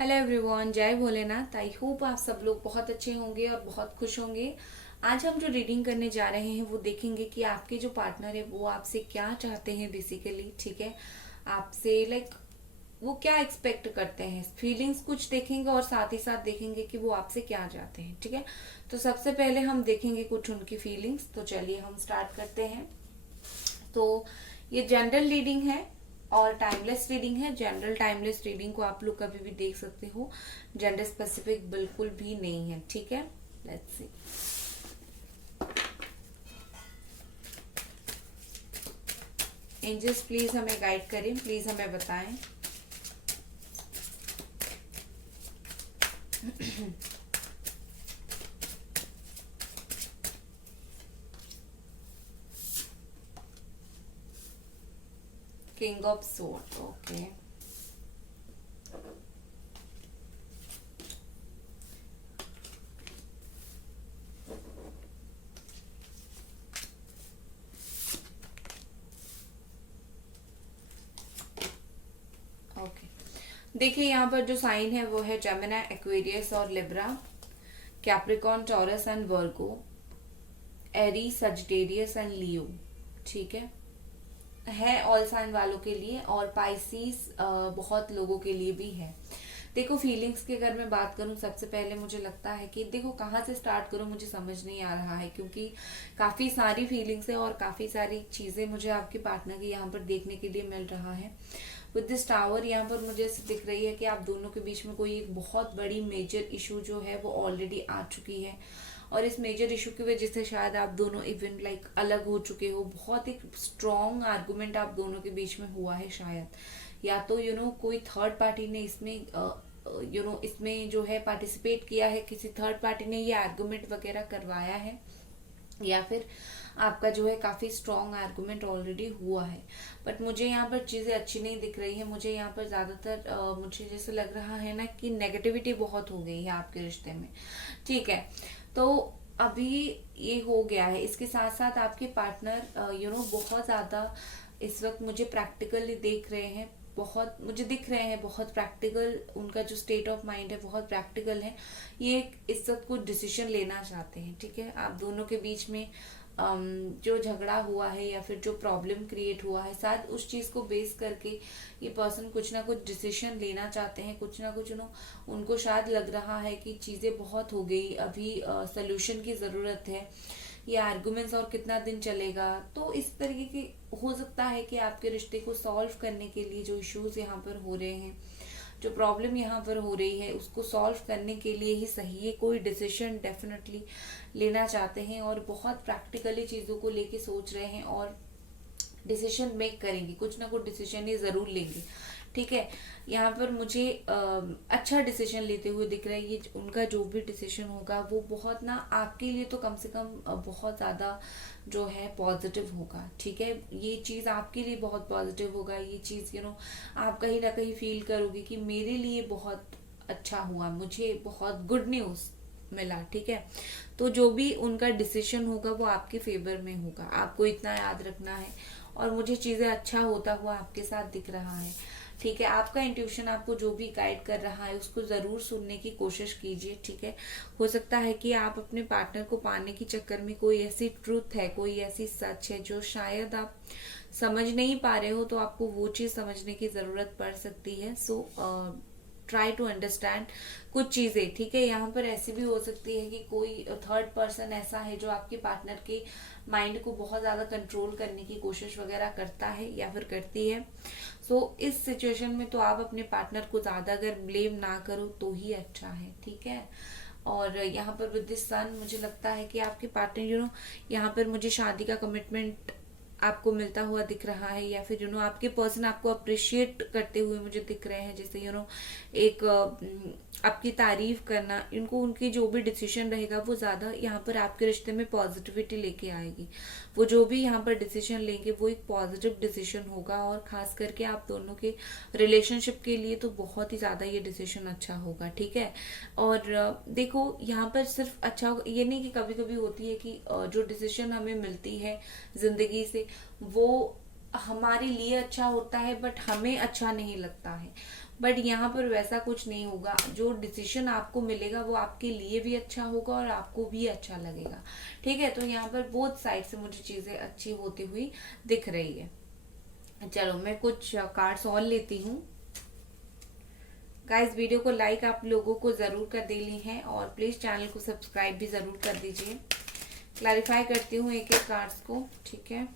Hello everyone, जय Bholenath. I hope आप सब लोग बहुत अच्छे होंगे और बहुत खुश होंगे। आज हम जो रीडिंग करने जा रहे हैं वो देखेंगे कि आपके जो पार्टनर है वो आपसे क्या चाहते हैं बेसिकली। ठीक है, आपसे वो क्या एक्सपेक्ट करते हैं, फीलिंग्स कुछ देखेंगे और साथ ही साथ देखेंगे कि वो आपसे क्या चाहते हैं। ठीक है, तो सबसे पहले हम देखेंगे कुछ उनकी फीलिंग्स। तो चलिए हम स्टार्ट करते हैं। तो ये जनरल रीडिंग है और टाइमलेस रीडिंग है। जनरल टाइमलेस रीडिंग को आप लोग कभी भी देख सकते हो, जेंडर स्पेसिफिक बिल्कुल भी नहीं है। ठीक है, लेट्स सी। एंजल्स प्लीज हमें गाइड करें, प्लीज हमें बताएं। King of sword, okay. Okay, देखिए यहाँ पर जो साइन है वो है जेमिनी, एक्वेरियस और Libra, Capricorn, Taurus and Virgo, Aries, Sagittarius and Leo. ठीक है ऑल साइन वालों के लिए, और पाइसिस बहुत लोगों के लिए भी है। देखो फीलिंग्स की अगर मैं बात करूं, सबसे पहले मुझे लगता है कि देखो कहाँ से स्टार्ट करूं मुझे समझ नहीं आ रहा है, क्योंकि काफी सारी फीलिंग्स है और काफी सारी चीजें मुझे आपके पार्टनर की यहाँ पर देखने के लिए मिल रहा है। विद दिस टावर यहाँ पर मुझे ऐसे दिख रही है कि आप दोनों के बीच में कोई एक बहुत बड़ी मेजर इशू जो है वो ऑलरेडी आ चुकी है, और इस मेजर इशू की वजह से शायद आप दोनों इवन अलग हो चुके हो। बहुत एक स्ट्रॉन्ग आर्गुमेंट आप दोनों के बीच में हुआ है शायद, या तो कोई थर्ड पार्टी ने इसमें इसमें जो है पार्टिसिपेट किया है, किसी थर्ड पार्टी ने ये आर्गुमेंट वगैरह करवाया है, या फिर आपका जो है काफी स्ट्रॉन्ग आर्गुमेंट ऑलरेडी हुआ है। बट मुझे यहाँ पर चीजें अच्छी नहीं दिख रही है। मुझे यहाँ पर ज्यादातर मुझे जैसे लग रहा है ना कि नेगेटिविटी बहुत हो गई है आपके रिश्ते में। ठीक है, तो अभी ये हो गया है। इसके साथ साथ आपके पार्टनर बहुत ज्यादा इस वक्त मुझे प्रैक्टिकली देख रहे हैं, बहुत मुझे दिख रहे हैं, बहुत प्रैक्टिकल उनका जो स्टेट ऑफ माइंड है बहुत प्रैक्टिकल है। ये इस वक्त कुछ डिसीजन लेना चाहते हैं। ठीक है, आप दोनों के बीच में जो झगड़ा हुआ है या फिर जो प्रॉब्लम क्रिएट हुआ है, शायद उस चीज को बेस करके ये पर्सन कुछ ना कुछ डिसीजन लेना चाहते हैं। कुछ ना कुछ उनको शायद लग रहा है कि चीजें बहुत हो गई, अभी सोल्यूशन की जरूरत है। ये आर्गुमेंट्स और कितना दिन चलेगा, तो इस तरीके की हो सकता है कि आपके रिश्ते को सॉल्व करने के लिए जो इश्यूज यहाँ पर हो रहे हैं, जो प्रॉब्लम यहाँ पर हो रही है, उसको सॉल्व करने के लिए ही सही है कोई डिसीजन डेफिनेटली लेना चाहते हैं, और बहुत प्रैक्टिकली चीजों को लेके सोच रहे हैं और डिसीजन मेक करेंगे। कुछ ना कुछ डिसीजन ये जरूर लेंगे। ठीक है, यहाँ पर मुझे अच्छा डिसीजन लेते हुए दिख रहा है। ये उनका जो भी डिसीजन होगा वो बहुत ना आपके लिए तो कम से कम बहुत ज्यादा जो है पॉजिटिव होगा। ठीक है, ये चीज आपके लिए बहुत पॉजिटिव होगा। ये चीज आप कहीं ना कहीं फील करोगे कि मेरे लिए बहुत अच्छा हुआ, मुझे बहुत गुड न्यूज मिला। ठीक है, तो जो भी उनका डिसीजन होगा वो आपके फेवर में होगा। आपको इतना याद रखना है, और मुझे चीजें अच्छा होता हुआ आपके साथ दिख रहा है। ठीक है, आपका इंट्यूशन आपको जो भी गाइड कर रहा है उसको जरूर सुनने की कोशिश कीजिए। ठीक है, हो सकता है कि आप अपने पार्टनर को पाने के चक्कर में कोई ऐसी ट्रूथ है, कोई ऐसी सच है जो शायद आप समझ नहीं पा रहे हो, तो आपको वो चीज समझने की जरूरत पड़ सकती है। सो ट्राई टू अंडरस्टैंड कुछ चीजें। ठीक है, यहाँ पर ऐसी भी हो सकती है कि कोई थर्ड पर्सन ऐसा है जो आपके पार्टनर के माइंड को बहुत ज्यादा कंट्रोल करने की कोशिश वगैरह करता है या फिर करती है। इस सिचुएशन में तो आप अपने पार्टनर को ज्यादा अगर ब्लेम ना करो तो ही अच्छा है। ठीक है, और यहाँ पर विद दिस सन मुझे लगता है कि आपके पार्टनर यहाँ पर मुझे शादी का कमिटमेंट आपको मिलता हुआ दिख रहा है, या फिर आपके पर्सन आपको अप्रिशिएट करते हुए मुझे दिख रहे हैं। जैसे एक आपकी तारीफ करना, इनको उनकी जो भी डिसीजन रहेगा वो ज्यादा यहाँ पर आपके रिश्ते में पॉजिटिविटी लेके आएगी। वो जो भी यहाँ पर डिसीजन लेंगे वो एक पॉजिटिव डिसीजन होगा, और खास करके आप दोनों के रिलेशनशिप के लिए तो बहुत ही ज्यादा ये डिसीजन अच्छा होगा। ठीक है, और देखो यहाँ पर सिर्फ अच्छा होगा ये नहीं, कि कभी कभी होती है कि जो डिसीजन हमें मिलती है जिंदगी से वो हमारे लिए अच्छा होता है बट हमें अच्छा नहीं लगता है। बट यहाँ पर वैसा कुछ नहीं होगा। जो डिसीजन आपको मिलेगा वो आपके लिए भी अच्छा होगा और आपको भी अच्छा लगेगा, ठीक है। तो यहाँ पर बोथ साइड से मुझे चीजें अच्छी होती हुई दिख रही है। चलो मैं कुछ कार्ड्स और लेती हूँ। गाइस वीडियो को लाइक आप लोगों को जरूर कर देनी है और प्लीज चैनल को सब्सक्राइब भी जरूर कर दीजिए। क्लैरिफाई करती हूँ एक एक कार्ड्स को, ठीक है।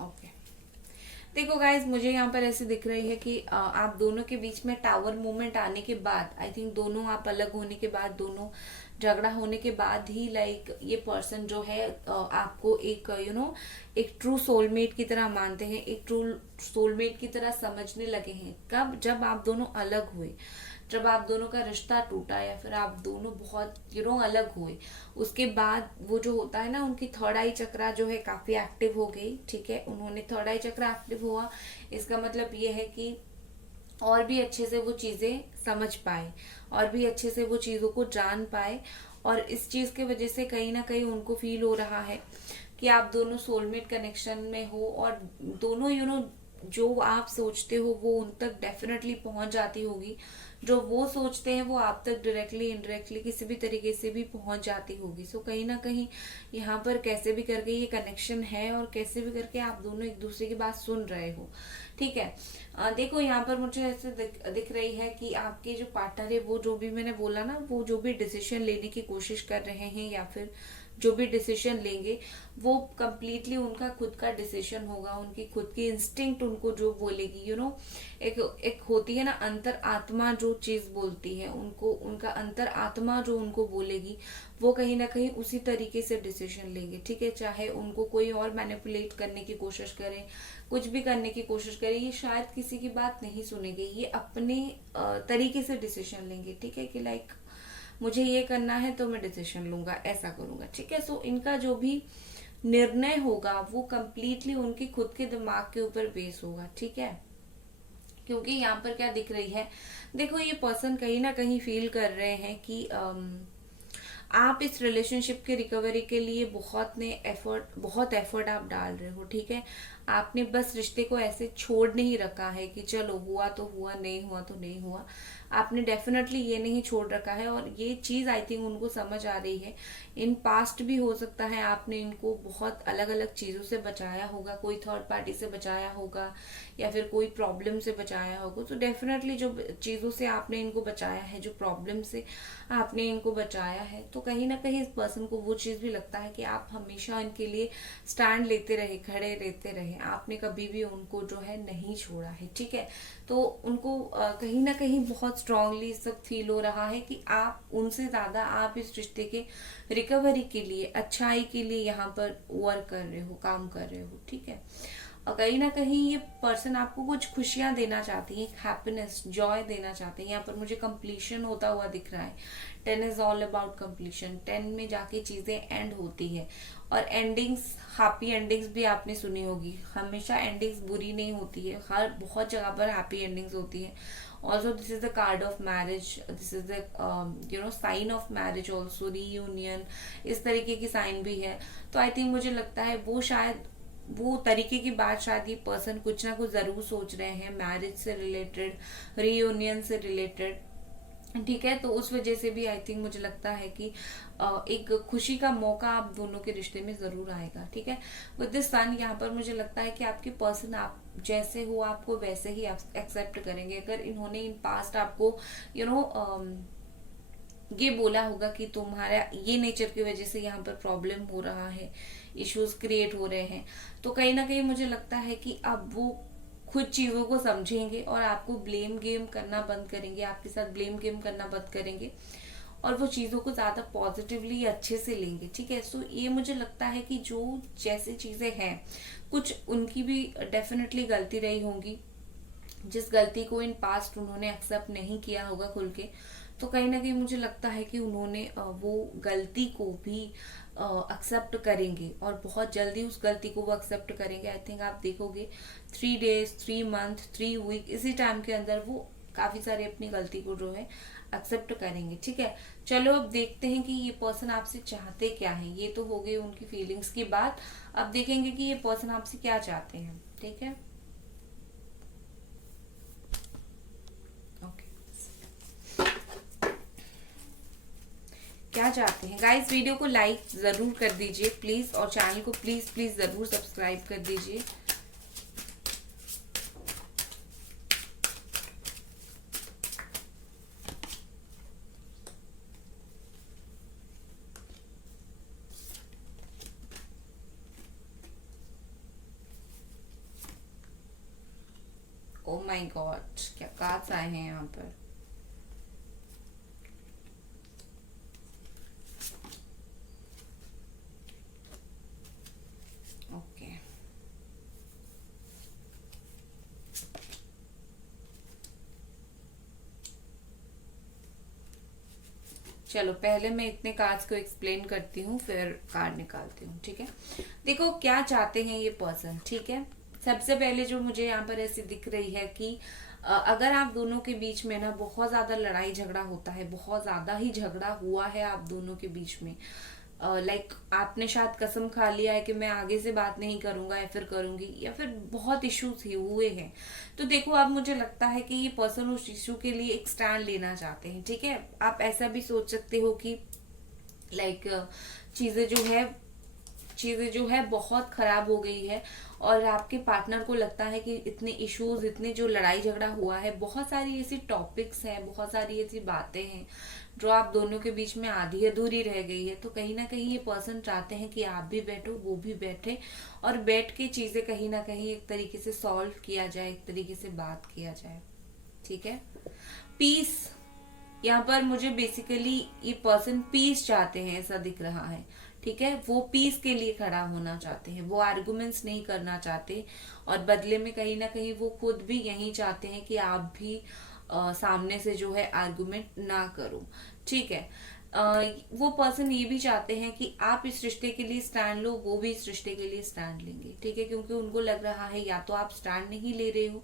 ओके, देखो गाइज मुझे यहाँ पर ऐसे दिख रही है कि आप दोनों के बीच में टावर मूवमेंट आने के बाद, आई थिंक दोनों आप अलग होने के बाद, दोनों झगड़ा होने के बाद ही लाइक ये पर्सन जो है आपको एक एक ट्रू सोलमेट की तरह मानते हैं, एक ट्रू सोलमेट की तरह समझने लगे हैं। कब? जब आप दोनों अलग हुए, जब आप दोनों का रिश्ता टूटा या फिर आप दोनों बहुत अलग हुए, उसके बाद वो जो होता है ना, उनकी थर्ड आई चक्रा जो है काफी एक्टिव हो गई, ठीक है। उन्होंने थर्ड आई चक्रा एक्टिव हुआ, इसका मतलब ये है कि और भी अच्छे से वो चीजें समझ पाए, और भी अच्छे से वो चीजों को जान पाए। और इस चीज के वजह से कहीं ना कहीं उनको फील हो रहा है कि आप दोनों सोलमेट कनेक्शन में हो, और दोनों जो आप सोचते हो वो उन तक डेफिनेटली पहुंच जाती होगी, जो वो सोचते हैं वो आप तक डायरेक्टली इनडायरेक्टली किसी भी तरीके से भी पहुंच जाती होगी। सो कहीं ना कहीं यहाँ पर कैसे भी करके ये कनेक्शन है, और कैसे भी करके आप दोनों एक दूसरे की बात सुन रहे हो, ठीक है। देखो यहाँ पर मुझे ऐसे दिख रही है कि आपके जो पार्टनर है वो, जो भी मैंने बोला ना, वो जो भी डिसीजन लेने की कोशिश कर रहे हैं या फिर जो भी डिसीजन लेंगे वो कम्प्लीटली उनका खुद का डिसीजन होगा, उनकी खुद की इंस्टिंक्ट उनको जो बोलेगी, एक होती है ना अंतर आत्मा जो चीज बोलती है उनको, उनका अंतर आत्मा जो उनको बोलेगी वो कहीं ना कहीं उसी तरीके से डिसीजन लेंगे, ठीक है। चाहे उनको कोई और मैनिपुलेट करने की कोशिश करे, कुछ भी करने की कोशिश करे, ये शायद किसी की बात नहीं सुनेंगे, ये अपने तरीके से डिसीजन लेंगे, ठीक है। कि लाइक मुझे ये करना है तो मैं डिसीजन लूंगा, ऐसा करूंगा, ठीक है। सो इनका जो भी निर्णय होगा वो कम्प्लीटली उनके खुद के दिमाग के ऊपर बेस होगा, ठीक है। क्योंकि यहाँ पर क्या दिख रही है, देखो ये पर्सन कहीं ना कहीं फील कर रहे हैं कि आप इस रिलेशनशिप के रिकवरी के लिए बहुत एफर्ट आप डाल रहे हो, ठीक है। आपने बस रिश्ते को ऐसे छोड़ नहीं रखा है कि चलो हुआ तो हुआ, नहीं हुआ तो नहीं हुआ। आपने डेफिनेटली ये नहीं छोड़ रखा है, और ये चीज आई थिंक उनको समझ आ रही है। इन पास्ट भी हो सकता है आपने इनको बहुत अलग अलग चीजों से बचाया होगा, कोई थर्ड पार्टी से बचाया होगा या फिर कोई प्रॉब्लम से बचाया होगा। तो डेफिनेटली जो चीजों से आपने इनको बचाया है, जो प्रॉब्लम से आपने इनको बचाया है, तो कहीं ना कहीं इस पर्सन को वो चीज भी लगता है कि आप हमेशा इनके लिए स्टैंड लेते रहे, खड़े रहते रहे, आपने कभी भी उनको जो है नहीं छोड़ा है, ठीक है। तो उनको कहीं ना कहीं बहुत स्ट्रांगली सब फील हो रहा है कि आप उनसे ज्यादा आप इस रिश्ते के रिकवरी के लिए, अच्छाई के लिए यहाँ पर वर्क कर रहे हो, काम कर रहे हो, ठीक है। और कहीं ना कहीं ये पर्सन आपको कुछ खुशियां देना चाहती है, हैप्पीनेस, जॉय देना चाहते हैं। यहाँ पर मुझे कंप्लीशन होता हुआ दिख रहा है। 10 इज ऑल अबाउट कंप्लीशन। 10 में जाके चीजें एंड होती है, और एंडिंग्स, हैप्पी एंडिंग्स भी आपने सुनी होगी। हमेशा एंडिंग्स बुरी नहीं होती है, हर बहुत जगह पर हैप्पी एंडिंग्स होती है। Also this is the card of marriage, this is the sign of marriage, also reunion, इस तरीके की साइन भी है। तो आई थिंक मुझे लगता है वो शायद वो तरीके की बात शायद ये पर्सन कुछ ना कुछ जरूर सोच रहे हैं, मैरिज से रिलेटेड, रीयूनियन से रिलेटेड, ठीक है। तो उस वजह से भी आई थिंक मुझे लगता है कि एक खुशी का मौका आप दोनों के रिश्ते में जरूर आएगा, ठीक है। विद दिस सन यहाँ पर मुझे लगता है कि आपके पर्सन आप जैसे हो आपको वैसे ही एक्सेप्ट करेंगे। अगर इन्होंने इन पास्ट आपको ये बोला होगा कि तुम्हारा ये नेचर की वजह से यहाँ पर प्रॉब्लम हो रहा है, इश्यूज क्रिएट हो रहे हैं, तो कहीं ना कहीं मुझे लगता है कि अब वो खुद चीजों को समझेंगे और आपको ब्लेम गेम करना बंद करेंगे, आपके साथ ब्लेम गेम करना बंद करेंगे, और वो चीजों को ज्यादा पॉजिटिवली अच्छे से लेंगे, ठीक है। सो ये मुझे लगता है कि जो जैसी चीजें हैं, कुछ उनकी भी डेफिनेटली गलती रही होंगी, जिस गलती को इन पास्ट उन्होंने एक्सेप्ट नहीं किया होगा खुल के, तो कहीं ना कहीं मुझे लगता है कि उन्होंने वो गलती को भी एक्सेप्ट करेंगे और बहुत जल्दी उस गलती को वो एक्सेप्ट करेंगे। आई थिंक आप देखोगे 3 days, 3 month, 3 week, इसी टाइम के अंदर वो काफी सारी अपनी गलती को जो है एक्सेप्ट करेंगे। ठीक है, चलो अब देखते हैं कि ये पर्सन आपसे चाहते क्या है। ये तो हो गई उनकी फीलिंग्स की बात, अब देखेंगे कि ये पर्सन आपसे क्या चाहते हैं। ठीक है, ओके, क्या चाहते हैं गाइस। वीडियो को लाइक जरूर कर दीजिए प्लीज, और चैनल को प्लीज प्लीज जरूर सब्सक्राइब कर दीजिए। ओ माय गॉड, क्या कार्ड्स आए हैं यहाँ पर। ओके, चलो पहले मैं इतने कार्ड्स को एक्सप्लेन करती हूँ, फिर कार्ड निकालती हूँ। ठीक है, देखो क्या चाहते हैं ये पर्सन। ठीक है, सबसे पहले जो मुझे यहाँ पर ऐसी दिख रही है कि अगर आप दोनों के बीच में ना बहुत ज्यादा लड़ाई झगड़ा होता है, बहुत ज्यादा ही झगड़ा हुआ है आप दोनों के बीच में, लाइक आपने शायद कसम खा लिया है कि मैं आगे से बात नहीं करूंगा या फिर करूंगी, या फिर बहुत इश्यूज ही हुए हैं। तो देखो अब मुझे लगता है कि ये पर्सन उस इशू के लिए एक स्टैंड लेना चाहते हैं। ठीक है, आप ऐसा भी सोच सकते हो कि लाइक चीजें जो है चीजें जो है बहुत खराब हो गई है, और आपके पार्टनर को लगता है कि इतने इश्यूज, इतने जो लड़ाई झगड़ा हुआ है, बहुत सारी ऐसी टॉपिक्स हैं, बहुत सारी ऐसी बातें हैं जो आप दोनों के बीच में आधी अधूरी रह गई है। तो कहीं ना कहीं ये पर्सन चाहते हैं कि आप भी बैठो, वो भी बैठे, और बैठ के चीजें कहीं ना कहीं एक तरीके से सॉल्व किया जाए, एक तरीके से बात किया जाए। ठीक है, पीस, यहाँ पर मुझे बेसिकली ये पर्सन पीस चाहते हैं ऐसा दिख रहा है। ठीक है, वो पीस के लिए खड़ा होना चाहते हैं, वो आर्गुमेंट्स नहीं करना चाहते, और बदले में कहीं ना कहीं वो खुद भी यही चाहते हैं कि आप भी सामने से जो है आर्गुमेंट ना करो। ठीक है, वो पर्सन ये भी चाहते हैं कि आप इस रिश्ते के लिए स्टैंड लो, वो भी इस रिश्ते के लिए स्टैंड लेंगे। ठीक है, क्योंकि उनको लग रहा है या तो आप स्टैंड नहीं ले रहे हो,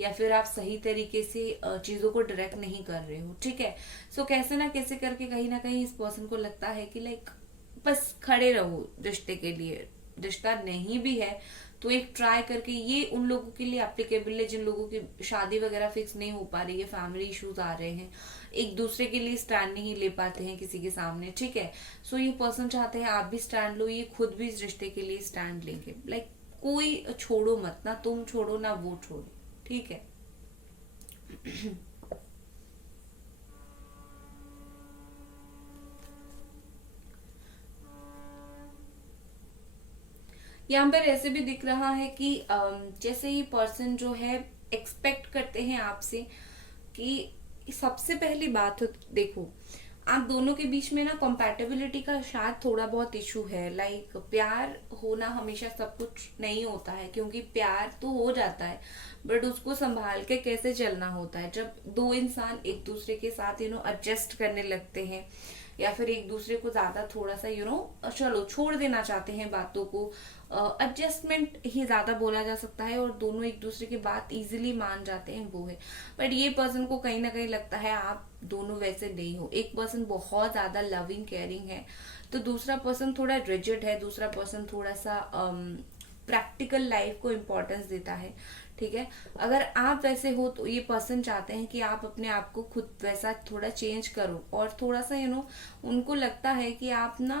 या फिर आप सही तरीके से चीजों को डायरेक्ट नहीं कर रहे हो। ठीक है, सो कैसे ना कैसे करके कहीं ना कहीं इस पर्सन को लगता है कि लाइक बस खड़े रहो रिश्ते के लिए, रिश्ता नहीं भी है तो एक ट्राई करके। ये उन लोगों के लिए एप्लीकेबल है जिन लोगों की शादी वगैरह फिक्स नहीं हो पा रही है, फैमिली इश्यूज आ रहे हैं, एक दूसरे के लिए स्टैंड नहीं ले पाते हैं किसी के सामने। ठीक है, सो ये पर्सन चाहते हैं आप भी स्टैंड लो, ये खुद भी इस रिश्ते के लिए स्टैंड लेंगे। लाइक कोई छोड़ो मत, ना तुम छोड़ो ना वो छोड़ो। ठीक है, यहाँ पर ऐसे भी दिख रहा है कि जैसे ही पर्सन जो है एक्सपेक्ट करते हैं आपसे कि सबसे पहली बात हो, देखो आप दोनों के बीच में ना कंपैटिबिलिटी का शायद थोड़ा बहुत इशू है। लाइक प्यार होना हमेशा सब कुछ नहीं होता है, क्योंकि प्यार तो हो जाता है बट उसको संभाल के कैसे चलना होता है। जब दो इंसान एक दूसरे के साथ एडजस्ट करने लगते हैं, या फिर एक दूसरे को ज्यादा थोड़ा सा चलो छोड़ देना चाहते हैं बातों को, एडजस्टमेंट ही ज्यादा बोला जा सकता है, और दोनों एक दूसरे की बात इजीली मान जाते हैं, वो है। बट ये पर्सन को कहीं ना कहीं लगता है आप दोनों वैसे नहीं हो। एक पर्सन बहुत ज्यादा लविंग केयरिंग है, तो दूसरा पर्सन थोड़ा रिजिड है, दूसरा पर्सन थोड़ा सा प्रैक्टिकल लाइफ को इम्पोर्टेंस देता है। ठीक है, अगर आप वैसे हो तो ये पर्सन चाहते हैं कि आप अपने आप को खुद वैसा थोड़ा चेंज करो, और थोड़ा सा उनको लगता है कि आप ना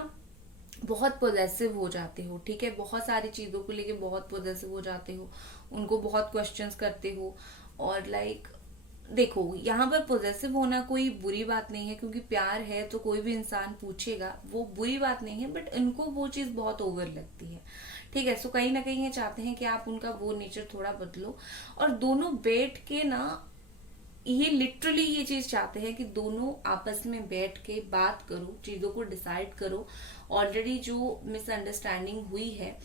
बहुत पोजेसिव हो जाते हो। ठीक है, बहुत सारी चीजों को लेके बहुत पोजेसिव हो जाते हो, उनको बहुत क्वेश्चंस करते हो, और लाइक देखो यहाँ पर पोजेसिव होना कोई बुरी बात नहीं है, क्योंकि प्यार है तो कोई भी इंसान पूछेगा, वो बुरी बात नहीं है, बट इनको वो चीज बहुत ओवर लगती है। ठीक है, सो कहीं ना कहीं ये चाहते हैं कि आप उनका वो नेचर थोड़ा बदलो, और दोनों बैठ के ना, ये लिटरली ये चीज चाहते हैं कि दोनों आपस में बैठ के बात करो, चीजों को डिसाइड करो, ऑलरेडी जो मिसअंडरस्टैंडिंग हुई है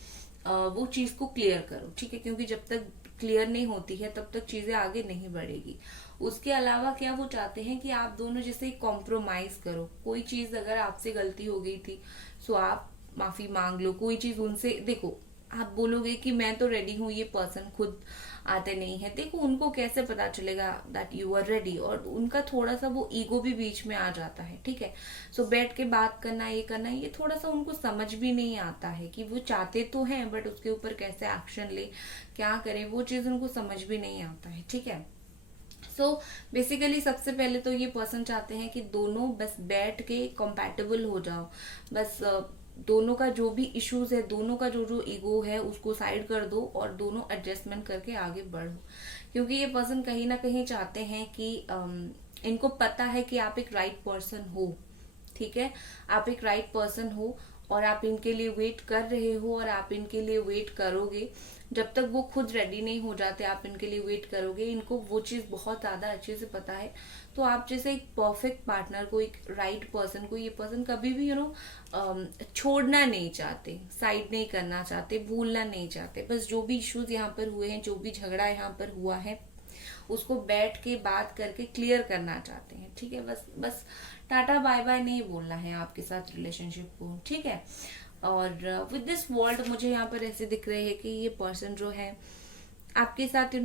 वो चीज को क्लियर करो। ठीक है, क्योंकि जब तक क्लियर नहीं होती है तब तक चीजें आगे नहीं बढ़ेगी। उसके अलावा क्या वो चाहते हैं कि आप दोनों जैसे कॉम्प्रोमाइज करो, कोई चीज अगर आपसे गलती हो गई थी सो आप माफी मांग लो, कोई चीज उनसे, देखो आप बोलोगे कि मैं तो रेडी हूँ, ये पर्सन खुद आते नहीं है, देखो उनको कैसे पता चलेगा दैट यू आर रेडी, और उनका थोड़ा सा वो ईगो भी बीच में आ जाता है, ठीक है। सो बैठ के बात करना, ये थोड़ा सा उनको समझ भी नहीं आता है कि वो चाहते तो हैं बट उसके ऊपर कैसे एक्शन ले, क्या करें, वो चीज उनको समझ भी नहीं आता है, ठीक है। सो बेसिकली सबसे पहले तो ये पर्सन चाहते हैं कि दोनों बस बैठ के कंपैटिबल हो जाओ, बस दोनों का जो भी इश्यूज है, दोनों का जो जो ईगो है उसको साइड कर दो और दोनों एडजस्टमेंट करके आगे बढ़ो, क्योंकि ये पर्सन कहीं ना कहीं चाहते हैं कि इनको पता है कि आप एक राइट पर्सन हो, ठीक है, आप एक राइट पर्सन हो और आप इनके लिए वेट कर रहे हो और आप इनके लिए वेट करोगे, जब तक वो खुद रेडी नहीं हो जाते आप इनके लिए वेट करोगे, इनको वो चीज बहुत ज्यादा अच्छे से पता है। तो आप जैसे एक परफेक्ट पार्टनर को, एक राइट पर्सन को ये पर्सन कभी भी छोड़ना नहीं चाहते, साइड नहीं करना चाहते, भूलना नहीं चाहते, बस जो भी इश्यूज यहाँ पर हुए हैं, जो भी झगड़ा यहाँ पर हुआ है उसको बैठ के बात करके क्लियर करना चाहते हैं, ठीक है। बस बस टाटा बाय बाय नहीं बोलना है आपके साथ रिलेशनशिप को, ठीक है। और विद दिस वर्ल्ड मुझे यहाँ पर ऐसे दिख रहे हैं कि ये पर्सन जो है आपके साथ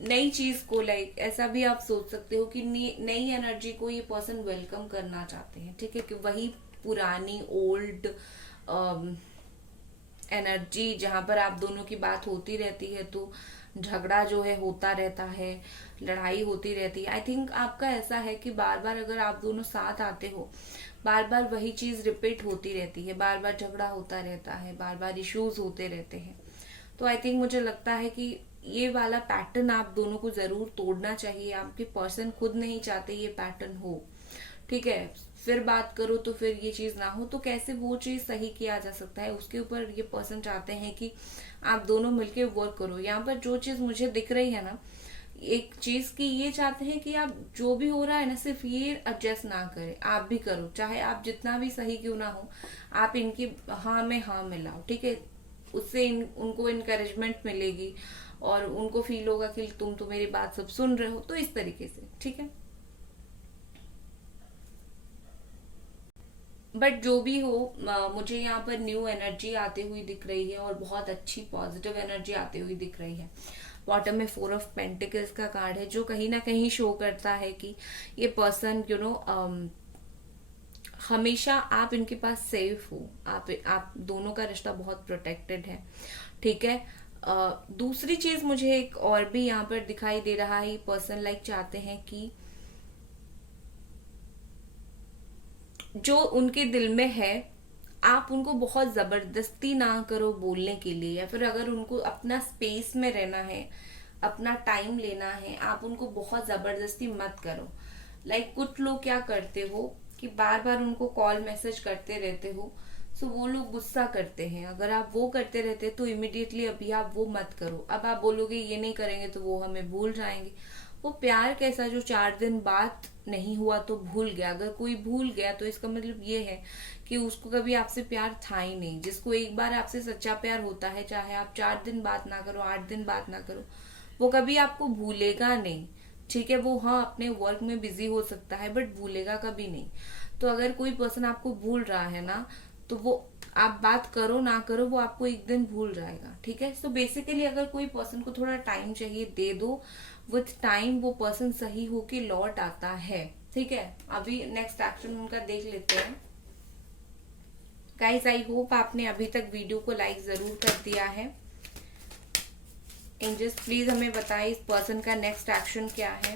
नई चीज को, लाइक ऐसा भी आप सोच सकते हो कि नई एनर्जी को ये पर्सन वेलकम करना चाहते हैं, ठीक है, कि वही पुरानी ओल्ड एनर्जी जहां पर आप दोनों की बात होती रहती है तो झगड़ा जो है होता रहता है, लड़ाई होती रहती है। आई थिंक आपका ऐसा है कि बार बार अगर आप दोनों साथ आते हो, बार बार वही चीज रिपीट होती रहती है, बार बार झगड़ा होता रहता है, बार बार इश्यूज होते रहते हैं। तो आई थिंक मुझे लगता है कि ये वाला पैटर्न आप दोनों को जरूर तोड़ना चाहिए, आपके पर्सन खुद नहीं चाहते ये पैटर्न हो, ठीक है। फिर बात करो तो फिर ये चीज ना हो, तो कैसे वो चीज सही किया जा सकता है उसके ऊपर ये पर्सन चाहते हैं कि आप दोनों मिलके वर्क करो। यहाँ पर जो चीज मुझे दिख रही है ना, एक चीज की ये चाहते हैं कि आप जो भी हो रहा है ना सिर्फ ये एडजस्ट ना करें, आप भी करो, चाहे आप जितना भी सही क्यों ना हो, आप इनकी हाँ में हाँ मिलाओ, ठीक है। उससे उनको इनकरेजमेंट मिलेगी और उनको फील होगा कि तुम तो मेरी बात सब सुन रहे हो, तो इस तरीके से, ठीक है। बट जो भी हो, मुझे यहाँ पर न्यू एनर्जी आती हुई दिख रही है और बहुत अच्छी पॉजिटिव एनर्जी आती हुई दिख रही है। बॉटम में 4 ऑफ पेंटिकल्स का कार्ड है जो कहीं ना कहीं शो करता है कि ये पर्सन हमेशा आप इनके पास सेफ हो, आप दोनों का रिश्ता बहुत प्रोटेक्टेड है, ठीक है। दूसरी चीज मुझे एक और भी यहाँ पर दिखाई दे रहा है, ये पर्सन लाइक चाहते हैं कि जो उनके दिल में है आप उनको बहुत जबरदस्ती ना करो बोलने के लिए, या फिर अगर उनको अपना स्पेस में रहना है, अपना टाइम लेना है, आप उनको बहुत जबरदस्ती मत करो। लाइक कुछ लोग क्या करते हो कि बार बार उनको कॉल मैसेज करते रहते हो, सो वो लोग गुस्सा करते हैं, अगर आप वो करते रहते तो इमिडिएटली अभी आप वो मत करो। अब आप बोलोगे ये नहीं करेंगे तो वो हमें भूल जाएंगे, वो प्यार कैसा जो 4 दिन बाद नहीं हुआ तो भूल गया, अगर कोई भूल गया तो इसका मतलब ये है कि उसको कभी आपसे प्यार था ही नहीं। जिसको एक बार आपसे सच्चा प्यार होता है, चाहे आप 4 दिन बात ना करो, 8 दिन बात ना करो, वो कभी आपको भूलेगा नहीं, ठीक है। वो हाँ अपने वर्क में बिजी हो सकता है बट भूलेगा कभी नहीं। तो अगर कोई पर्सन आपको भूल रहा है ना, तो वो आप बात करो ना करो वो आपको एक दिन भूल जाएगा, ठीक है। सो बेसिकली अगर कोई पर्सन को थोड़ा टाइम चाहिए, दे दो, विथ टाइम वो पर्सन सही होके लौट आता है, ठीक है। अभी नेक्स्ट एक्शन उनका देख लेते हैं। गाइस आई होप आपने अभी तक वीडियो को लाइक जरूर कर दिया है। एंजल्स प्लीज हमें बताएं इस पर्सन का नेक्स्ट एक्शन क्या है।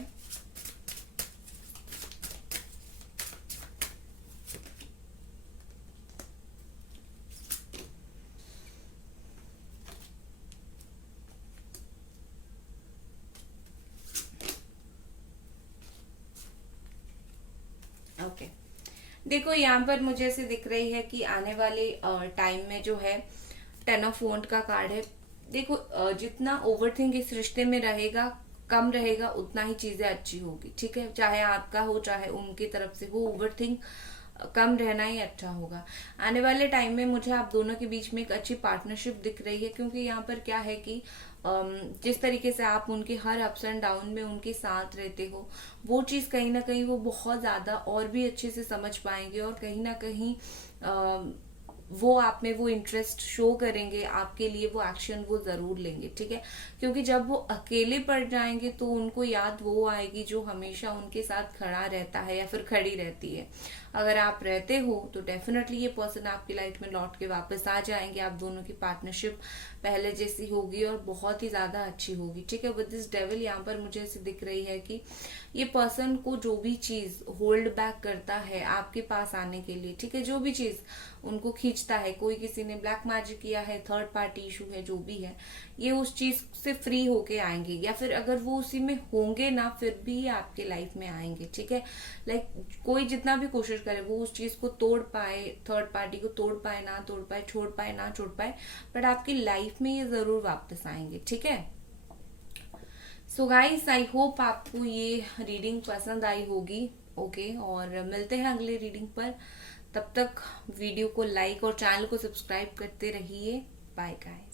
ओके देखो यहाँ पर मुझे ऐसे दिख रही है कि आने वाले टाइम में जो है 10 ऑफ वॉन्ड का कार्ड है। देखो जितना ओवरथिंक इस रिश्ते में रहेगा, कम रहेगा, उतना ही चीजें अच्छी होगी, ठीक है। चाहे आपका हो चाहे उनकी तरफ से हो, ओवरथिंक कम रहना ही अच्छा होगा। आने वाले टाइम में मुझे आप दोनों के बीच में एक अच्छी पार्टनरशिप दिख रही है, क्योंकि यहाँ पर क्या है कि जिस तरीके से आप उनके हर अप्स एंड डाउन में उनके साथ रहते हो, वो चीज कहीं ना कहीं वो बहुत ज्यादा और भी अच्छे से समझ पाएंगे और कहीं ना कहीं वो आप में वो इंटरेस्ट शो करेंगे, आपके लिए वो एक्शन वो जरूर लेंगे, ठीक है। क्योंकि जब वो अकेले पड़ जाएंगे तो उनको याद वो आएगी जो हमेशा उनके साथ खड़ा रहता है या फिर खड़ी रहती है। अगर आप रहते हो तो डेफिनेटली ये पर्सन आपकी लाइफ में लौट के वापस आ जाएंगे, आप दोनों की पार्टनरशिप पहले जैसी होगी और बहुत ही ज्यादा अच्छी होगी, ठीक है। विद दिस डेविल यहाँ पर मुझे ऐसे दिख रही है कि ये पर्सन को जो भी चीज होल्ड बैक करता है आपके पास आने के लिए, ठीक है, जो भी चीज उनको खींचता है, कोई किसी ने ब्लैक मैजिक किया है, थर्ड पार्टी इशू है, जो भी है, ये उस चीज से फ्री होके आएंगे, या फिर अगर वो उसी में होंगे ना फिर भी आपके लाइफ में आएंगे, ठीक है। लाइक कोई जितना भी कोशिश करे वो उस चीज को तोड़ पाए, थर्ड पार्टी को तोड़ पाए ना तोड़ पाए, छोड़ पाए ना छोड़ पाए, बट आपकी लाइफ में ये जरूर वापस आएंगे, ठीक है। सो गाइस, आई होप आपको ये रीडिंग पसंद आई होगी। ओके, और मिलते हैं अगले रीडिंग पर। तब तक वीडियो को लाइक और चैनल को सब्सक्राइब करते रहिए। Bye guys.